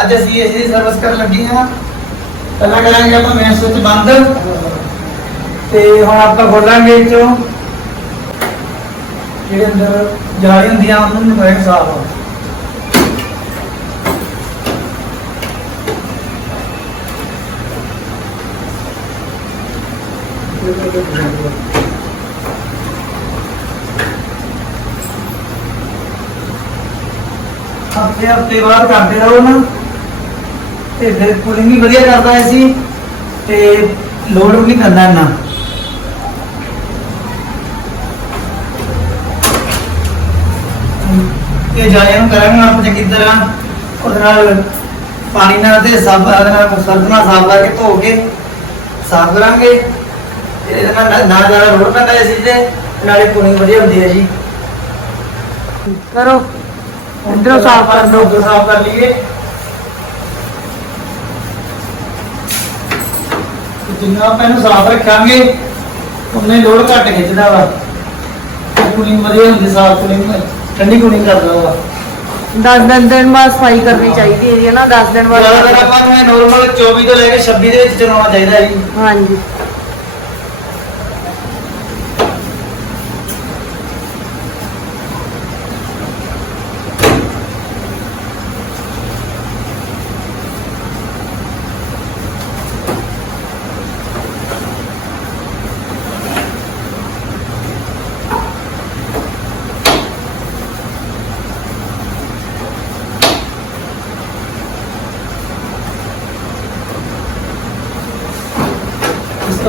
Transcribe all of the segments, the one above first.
ਅੱਜ ਅਸੀਂ ਏਸੀ ਦੀ ਸਰਵਿਸ ਕਰਨ ਲੱਗੇ ਹਾਂ। ਪਹਿਲਾਂ ਕਰਾਂਗੇ ਆਪਾਂ ਮੇਨ ਸਵਿਚ ਬੰਦ। ਤੇ ਹੁਣ ਆਪਾਂ ਖੋਲਾਂਗੇ ਇਹ ਚੋਂ ਜਿਹੜੇ ਅੰਦਰ ਜਾਲੀ ਹੁੰਦੀਆਂ ਉਹਨਾਂ ਨੂੰ ਮੈਂ ਸਾਫ਼ ਹਫ਼ਤੇ ਹਫ਼ਤੇ ਬਾਅਦ ਕਰਦੇ ਰਹੋ ਨਾ। ਤੇ ਫਿਰ ਕੂਲਿੰਗ ਵੀ ਵਧੀਆ ਕਰਦਾ ਹੈ ਸੀ ਤੇ ਲੋਡ ਵੀ ਨਹੀਂ ਕਰਦਾ ਇੰਨਾ। ਇਹ ਜਾਲਿਆਂ ਨੂੰ ਕਰਾਂਗੇ ਆਪਾਂ ਚੰਗੀ ਤਰ੍ਹਾਂ ਉਹਦੇ ਨਾਲ ਪਾਣੀ ਨਾਲ ਤੇ ਉਹਦੇ ਨਾਲ ਨਾਲ ਸਾਫ਼ ਕਰਕੇ ਧੋ ਕੇ ਸਾਫ਼ ਕਰਾਂਗੇ। ਇਹਦੇ ਨਾਲ ਨਾ- ਨਾ ਜ਼ਿਆਦਾ ਲੋਡ ਪੈਂਦਾ ਹੈ ਸੀ ਤੇ ਨਾਲੇ ਕੂਲਿੰਗ ਵਧੀਆ ਹੁੰਦੀ ਹੈ ਜੀ। ਕਰੋ। ਇਧਰੋਂ ਸਾਫ਼ ਕਰ ਲਓ। ਉਧਰ ਸਾਫ਼ ਕਰ ਲਈਏ। ਜਿੰਨਾ ਆਪਾਂ ਇਹਨੂੰ ਸਾਫ਼ ਰੱਖਾਂਗੇ ਉਨੇ ਲੋਡ ਘੱਟ ਖਿੱਚਦਾ ਵਾ। ਕੂਲਿੰਗ ਵਧੀਆ ਹੁੰਦੀ ਸਾਫ਼ ਕੂਲਿੰਗ ਠੰਡੀ ਕੂਲਿੰਗ ਕਰਦਾ ਵਾ। 10 ਦਿਨ ਦਿਨ ਬਾਅਦ ਸਫ਼ਾਈ ਕਰਨੀ ਚਾਹੀਦੀ ਹੈ ਨਾ? 10 ਦਿਨ ਜ਼ਿਆਦਾਤਰ ਬਾਅਦ ਆਪਾਂ ਨੂੰ ਨੋਰਮਲ 24 ਤੋਂ ਲੈ ਕੇ 26 ਦੇ ਵਿੱਚ ਚਲਾਉਣਾ ਚਾਹੀਦਾ ਜੀ। ਹਾਂਜੀ।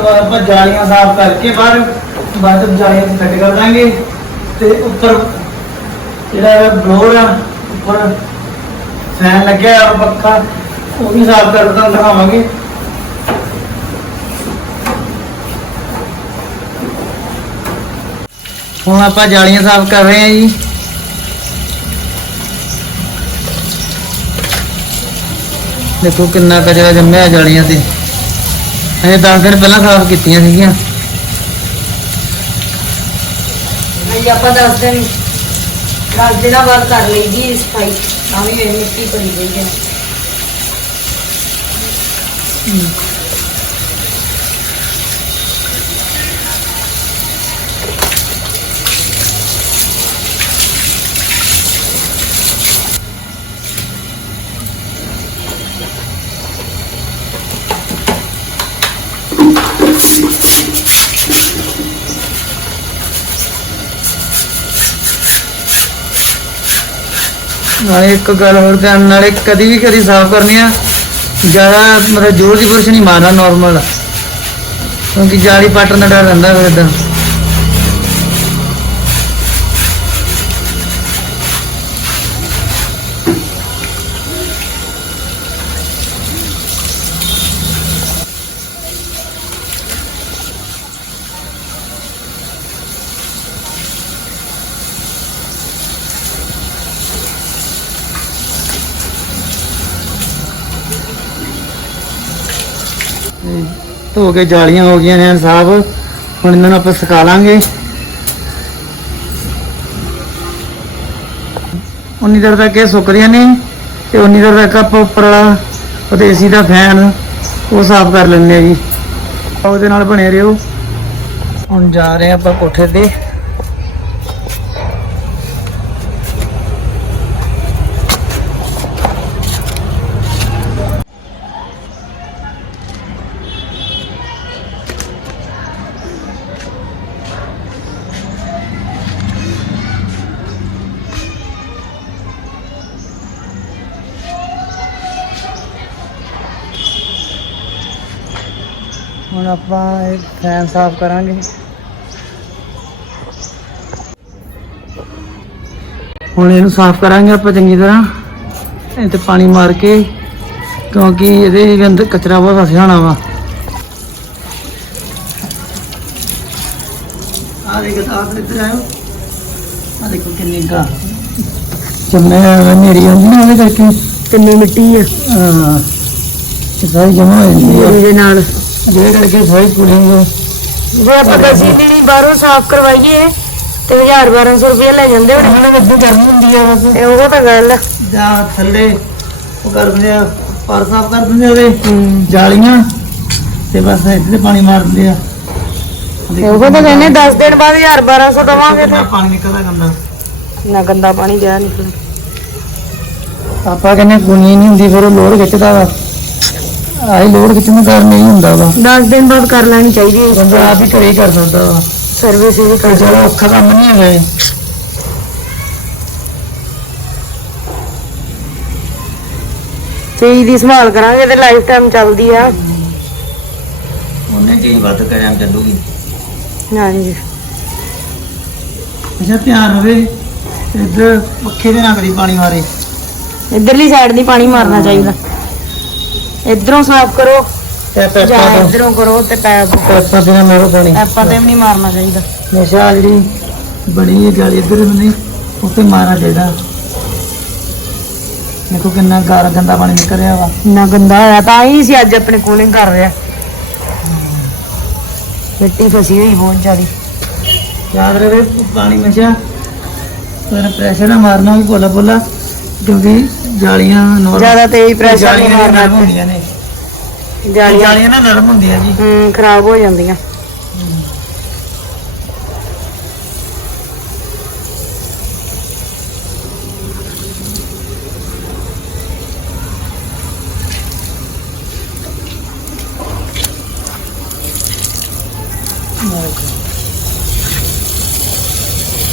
ਆਪਾਂ ਜਾਲੀਆਂ ਸਾਫ਼ ਕਰਕੇ ਬਾਹਰ ਬਾਅਦ ਵਿੱਚ ਜਾਲੀਆਂ ਫਿੱਟ ਕਰ ਦਾਂਗੇ ਤੇ ਉੱਪਰ ਜਿਹੜਾ ਬਲੋਰ ਆ, ਉੱਪਰ ਫੈਨ ਲੱਗਿਆ ਆ ਪੱਖਾ, ਉਹ ਵੀ ਸਾਫ਼ ਕਰ ਤੁਹਾਨੂੰ ਦਿਖਾਵਾਂਗੇ। ਹੁਣ ਆਪਾਂ ਜਾਲੀਆਂ ਸਾਫ਼ ਕਰ ਰਹੇ ਹਾਂ ਜੀ। ਦੇਖੋ ਕਿੰਨਾ ਕਚਰਾ ਜੰਮਿਆ ਜਾਲੀਆਂ ਤੇ। ਇਹ 10 ਦਿਨ ਪਹਿਲਾਂ ਸਾਫ਼ ਕੀਤੀਆਂ ਸੀਗੀਆਂ। ਹਾਂਜੀ ਆਪਾਂ 10 ਦਿਨ 10 ਦਿਨਾਂ ਬਾਅਦ ਕਰ ਲਈ ਜੀ ਸਫ਼ਾਈ ਤਾਂ ਵੀ ਇਹ ਮਿੱਟੀ ਪਈ ਗਈ ਹੈ। ਨਾਲੇ ਇੱਕ ਗੱਲ ਹੋਰ ਧਿਆਨ ਨਾਲੇ ਕਦੀ ਵੀ ਕਦੀ ਸਾਫ਼ ਕਰਨੀ ਆ। ਜ਼ਿਆਦਾ ਮਤਲਬ ਜ਼ੋਰ ਦੀ ਬੁਰਸ਼ ਨਹੀਂ ਮਾਰਨਾ ਨਾਰਮਲ ਕਿਉਂਕਿ ਜਾਲੀ ਪਾਟਣ ਦਾ ਡਰ ਰਹਿੰਦਾ ਫਿਰ ਇਦਾਂ। ਤੇ ਧੋ ਕੇ ਜਾਲੀਆਂ ਹੋ ਗਈਆਂ ਨੇ ਸਾਫ਼ ਹੁਣ ਇਹਨਾਂ ਨੂੰ ਆਪਾਂ ਸੁਕਾ ਲਾਂਗੇ। ਉਨੀ ਦੇਰ ਤੱਕ ਇਹ ਸੁੱਕਦੀਆਂ ਨੇ ਤੇ ਉਨੀ ਦੇਰ ਤੱਕ ਆਪਾਂ ਉੱਪਰ ਵਾਲਾ ਉਹਦੇ ਏਸੀ ਦਾ ਫੈਨ ਉਹ ਸਾਫ਼ ਕਰ ਲੈਂਦੇ ਆ ਜੀ। ਉਹਦੇ ਨਾਲ ਬਣੇ ਰਹੋ। ਹੁਣ ਜਾ ਰਹੇ ਆਪਾਂ ਕੋਠੇ ਤੇ। ਹੁਣ ਆਪਾਂ ਇਹ ਫੈਨ ਸਾਫ਼ ਕਰਾਂਗੇ। ਹੁਣ ਇਹਨੂੰ ਸਾਫ਼ ਕਰਾਂਗੇ ਆਪਾਂ ਚੰਗੀ ਤਰ੍ਹਾਂ। ਇਹ ਤੇ ਪਾਣੀ ਮਾਰ ਕੇ ਕਿਉਂਕਿ ਇਹਦੇ ਅੰਦਰ ਕਚਰਾ ਬਹੁਤ ਫਸਿਆ ਹੋਣਾ ਵਾ। ਆ ਦੇਖੋ ਤਾਂ ਇੱਧਰ ਆਇਓ। ਆ ਦੇਖੋ ਕਿੰਨੀ ਗਾ। ਜੰਮਿਆ ਮੇਰੀ ਆਉਂਦੀ ਨਾ ਉਹਦੇ ਕਰਕੇ ਕਿੰਨੀ ਮਿੱਟੀ ਹੈ। ਹਾਂ ਸਾਰੀ ਜਮਾ ਹੋ ਜਾਂਦੀ ਹੈ ਇਹਦੇ ਨਾਲ। ਜਿਹੜੇ ਕਰਕੇ ਸਾਰੀ ਕੂਲਿੰਗ ਜੇ ਆਪਾਂ ਦਸੀ ਦਿਨੀ ਬਾਹਰੋਂ ਸਾਫ਼ ਕਰਵਾਈਏ ਤੇ 1000 1200 ਰੁਪਏ ਲੈ ਜਾਂਦੇ ਹੋਣੇ। ਉਹਨਾਂ ਵਿੱਚ ਗਰਮੀ ਹੁੰਦੀ ਹੈ ਬਸ। ਇਹ ਉਹ ਤਾਂ ਗੱਲ ਆ। ਜਾਂ ਥੱਲੇ ਉਹ ਕਰ ਦਿੰਦੇ ਆ ਪਰ ਸਾਫ਼ ਕਰ ਦਿੰਦੇ ਆ ਉਹਦੇ ਜਾਲੀਆਂ ਤੇ ਬਸ ਇੱਥੇ ਪਾਣੀ ਮਾਰ ਦਿੰਦੇ ਆ। ਤੇ ਉਹ ਤਾਂ ਕਹਿੰਦੇ 10 ਦਿਨ ਬਾਅਦ 1000 1200 ਦਵਾਂਗੇ ਕਿੰਨਾ ਪਾਣੀ ਨਿਕਲਦਾ ਗੰਦਾ। ਨਾ ਗੰਦਾ ਪਾਣੀ ਜਾ ਨਿਕਲ। ਆਪਾਂ ਕਹਿੰਦੇ ਗੁਣੀ ਨਹੀਂ ਹੁੰਦੀ ਫਿਰ ਉਹ ਲੋੜ ਖਿੱਚਦਾ ਵਾ। ਲੋੜ ਖਿੱਚਣ ਦਾ ਕਾਰਨ ਨਹੀਂ ਹੁੰਦਾ ਵਾ। 10 ਦਿਨ ਬਾਅਦ ਕਰ ਲੈਣੀ ਚਾਹੀਦੀ ਹੈ। ਬੰਦਾ ਆਪ ਹੀ ਘਰੇ ਹੀ ਕਰ ਸਕਦਾ ਵਾ। ਸਰਵਿਸ ਵੀ ਕਰ ਚਲੋ ਔਖਾ ਕੰਮ ਨਹੀਂ ਹੈਗਾ ਇਹ। ਚੀਜ਼ ਦੀ ਸੰਭਾਲ ਕਰਾਂਗੇ ਤੇ ਲਾਈਫ ਟਾਈਮ ਚੱਲਦੀ ਆ। ਉਹਨੇ ਚੀਜ਼ ਵੱਧ ਕਰਿਆ ਚੱਲੂਗੀ। ਹਾਂਜੀ। ਅੱਛਾ ਧਿਆਨ ਰਵੇ ਇੱਧਰ ਪੱਖੇ ਦੇ ਨਾਲ ਕਦੀ ਪਾਣੀ ਮਾਰੇ। ਇਧਰਲੀ ਸਾਈਡ ਦੀ ਪਾਣੀ ਮਾਰਨਾ ਚਾਹੀਦਾ। ਇਧਰੋਂ ਸਾਫ਼ ਕਰੋ। ਟੈਪ ਜਾਂ ਟੈਪ ਇਧਰੋਂ ਕਰੋ ਤੇ ਪੈਪ ਟੈਪਾਂ ਦੇ ਨਾਲ ਮਾਰੋ ਪਾਣੀ ਪੈਪਾਂ ਤੇ ਵੀ ਨਹੀਂ ਮਾਰਨਾ ਚਾਹੀਦਾ। ਹਮੇਸ਼ਾ ਜਿਹੜੀ ਬਣੀ ਹੈ ਗਾਲੀ ਇੱਧਰ ਬੰਨੀ ਉੱਤੇ ਮਾਰਨਾ ਚਾਹੀਦਾ। ਦੇਖੋ ਕਿੰਨਾ ਗਾਰ ਗੰਦਾ ਪਾਣੀ ਨਿਕਲ ਰਿਹਾ ਵਾ। ਇੰਨਾ ਗੰਦਾ ਹੋਇਆ ਤਾਂ ਹੀ ਸੀ ਅੱਜ ਆਪਣੇ ਕੂਲਿੰਗ ਕਰ ਰਿਹਾ। ਮਿੱਟੀ ਫਸੀ ਹੋਈ ਬਹੁਤ ਜ਼ਿਆਦੀ। ਯਾਦ ਰਵੇ ਪਾਣੀ ਹਮੇਸ਼ਾ ਪਰ ਪ੍ਰੈਸ਼ਰ ਨਾਲ ਮਾਰਨਾ ਵੀ ਬੋਲਾ ਬੋਲਾ ਕਿਉਂਕਿ ਜਾਲੀਆਂ normal- ਜ਼ਿਆਦਾ ਤੇਜ਼ ਪ੍ਰੈਸ਼ਰ ਜਾਲੀਆਂ ਨਹੀਂ ਨਰਮ ਹੁੰਦੀਆਂ ਨੇ। ਜਾਲੀਆਂ ਜਾਲੀਆਂ ਨਾ ਨਰਮ ਹੁੰਦੀਆਂ ਜੀ। ਹੂੰ ਖਰਾਬ ਹੋ ਜਾਂਦੀਆਂ।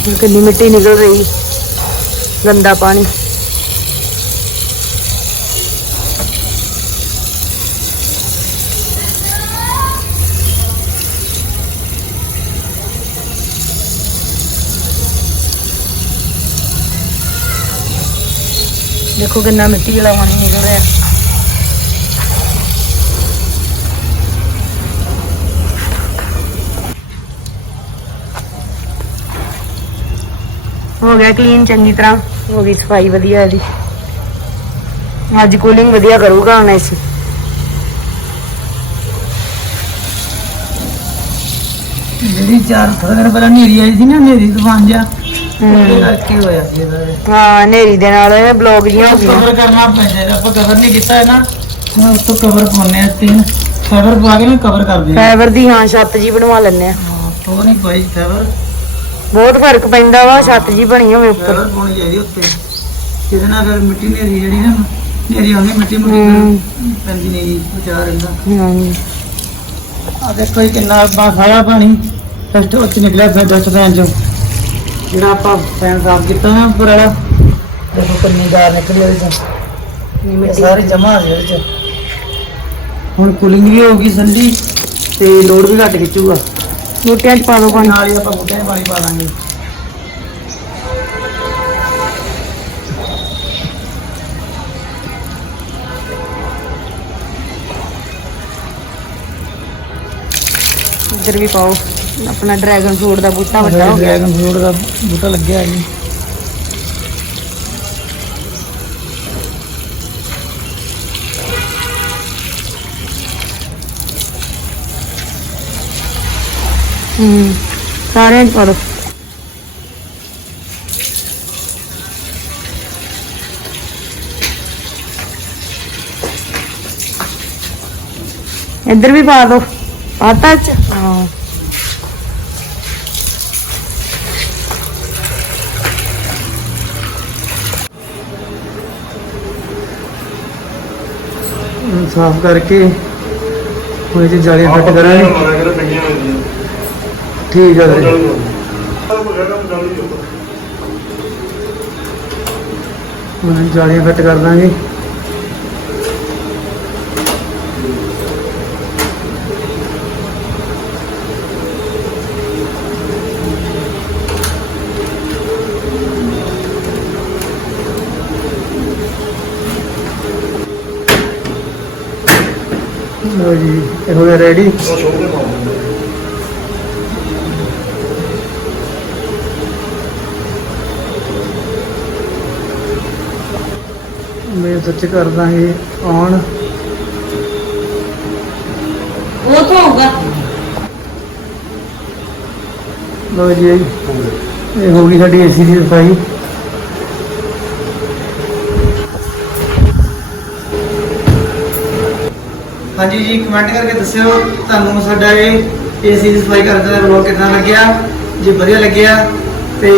ਹੁਣ ਕਿੰਨੀ ਮਿੱਟੀ ਨਿਕਲ ਰਹੀ। ਗੰਦਾ ਪਾਣੀ। ਦੇਖੋ ਕਿੰਨਾ ਮਿੱਟੀ ਵਾਲਾ ਪਾਣੀ ਨਿਕਲ ਰਿਹਾ। ਹੋ ਗਿਆ ਕਲੀਨ ਚੰਗੀ ਤਰ੍ਹਾਂ। ਹੋ ਗਈ ਸਫ਼ਾਈ ਵਧੀਆ ਇਹਦੀ। ਅੱਜ ਕੂਲਿੰਗ ਵਧੀਆ ਕਰੂਗਾ ਹੁਣ ਐਸੀ ਜਿਹੜੀ ਚਾਰ ਥੋੜਾ ਦਿਨ ਪਹਿਲਾਂ ਹਨੇਰੀ ਆਈ ਸੀ ਨਾ, ਹਨੇਰੀ ਤੂਫਾਨ ਜਿਹਾ। ਉਹਦੇ ਹੂੰ ਕਰਕੇ ਹੋਇਆ ਸੀ ਇਹਦਾ ਹਾਂ ਹਨੇਰੀ ਦੇ ਨਾਲ ਬਲੌਗ ਜੀਆਂ ਹੋ ਗਈਆਂ ਕਵਰ ਕਰਨਾ ਪੈਂਦਾ ਹੈ ਆਪਾਂ ਕਵਰ ਨਹੀਂ ਕੀਤਾ ਹੈ ਨਾ ਮੈਂ ਉਸ ਤੋਂ ਕਵਰ ਪਾਉਣੇ ਆ ਤਿੰਨ। ਕਵਰ ਪਾ ਕੇ ਨਾ ਕਵਰ ਕਰਦੇ ਆ ਫਾਈਬਰ ਦੀ ਹਾਂ ਛੱਤ ਜੀ ਬਣਵਾ ਲੈਣੇ ਆ ਹਾਂ, ਉਹ ਨਹੀਂ ਪਾਈ ਕਵਰ ਬਹੁਤ ਫ਼ਰਕ ਪੈਂਦਾ ਵਾ ਛੱਤ ਜੀ ਬਣੀ ਹੋਵੇ ਉੱਪਰ। ਕਵਰ ਪਾਉਣੀ ਚਾਹੀਦੀ ਉੱਤੇ। ਜਿਹਦੇ ਨਾਲ ਫਿਰ ਮਿੱਟੀ ਨੇਰੀ ਜਿਹੜੀ ਨਾ ਨੇਰੀ ਆਉਂਦੀ ਮਿੱਟੀ। ਮੁੱਟੀ ਪੈਂਦੀ ਨਹੀਂ ਜੀ ਬਚਾ ਰਹਿੰਦਾ। ਹਾਂਜੀ ਆ ਦੇਖੋ ਜੀ ਕਿੰਨਾ ਬਾ ਸਾਰਾ ਪਾਣੀ। ਫਸਟ ਉੱਚ ਨਿਕਲਿਆ ਫਿਰ ਡਸਟ ਫੈਨ ਚੋਂ ਜਿਹੜਾ ਆਪਾਂ ਫੈਨ ਸਾਫ਼ ਕੀਤਾ ਨਾ ਉੱਪਰ ਵਾਲਾ ਦੇਖੋ ਕਿੰਨੀ ਗਾਰ ਨਿਕਲੀ ਉਹਦੇ ਚੋਂ। ਇਹ ਸਾਰੇ ਜਮਾ ਹੋ ਗਏ ਇਹਦੇ ਚ। ਹੁਣ ਕੂਲਿੰਗ ਵੀ ਹੋਊਗੀ ਸੰਦੀ ਤੇ ਲੋਡ ਵੀ ਘੱਟ ਖਿੱਚੂਗਾ। ਬੂਟਿਆਂ 'ਚ ਪਾ ਦੋ ਪਾਣੀ ਨਾਲ ਹੀ ਆਪਾਂ ਬੂਟੇ 'ਚ ਪਾਣੀ ਪਾ ਦਾਂਗੇ। ਇੱਧਰ ਵੀ ਪਾਓ। ਆਪਣਾ ਡਰੈਗਨ ਫਰੂਟ ਦਾ ਬੂਟਾ ਵੱਡਾ ਹੋ ਗਿਆ। ਡਰੈਗਨ ਫਰੂਟ ਦਾ ਬੂਟਾ ਲੱਗਿਆ ਹੈ ਜੀ। ਹੂੰ ਸਾਰਿਆਂ ਦੋ ਇੱਧਰ ਵੀ ਪਾ ਦੋ। ਪਾਤਾ ਚ? ਹਾਂ। ਹੁਣ ਸਾਫ਼ ਕਰਕੇ ਹੁਣ ਇਹ 'ਚ ਜਾਲੀਆਂ ਫਿੱਟ ਕਰਾਂਗੇ ਠੀਕ ਹੈ ਵੀਰੇ ਹੁਣ ਜਾਲੀਆਂ ਫਿੱਟ ਕਰ ਦਾਂਗੇ। ਲੋ ਜੀ ਇਹ ਹੋ ਗਿਆ ਰੈਡੀ ਮੈਂ ਸੱਚ ਕਰ ਦਾਂਗੇ ਔਨ ਉਹ ਤਾਂ ਹੋਗਾ ਲੋ ਜੀ ਇਹ ਹੋ ਗਈ ਸਾਡੀ ਏਸੀ ਦੀ ਸਫ਼ਾਈ ਹਾਂਜੀ ਜੀ ਕਮੈਂਟ ਕਰਕੇ ਦੱਸਿਓ। ਤੁਹਾਨੂੰ ਸਾਡਾ ਇਹ ਏਸੀ ਦੀ ਸਫ਼ਾਈ ਕਰਦੇ ਦਾ ਵਲੌਗ ਕਿਦਾਂ ਲੱਗਿਆ? ਜੇ ਵਧੀਆ ਲੱਗਿਆ, ਤੇ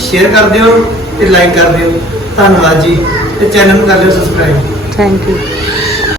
ਸ਼ੇਅਰ ਕਰ ਦਿਓ ਤੇ ਲਾਈਕ ਕਰ ਦਿਓ। ਧੰਨਵਾਦ ਜੀ, ਤੇ ਚੈਨਲ ਨੂੰ ਕਰ ਲਿਓ ਸਬਸਕ੍ਰਾਈਬ ਥੈਂਕ ਯੂ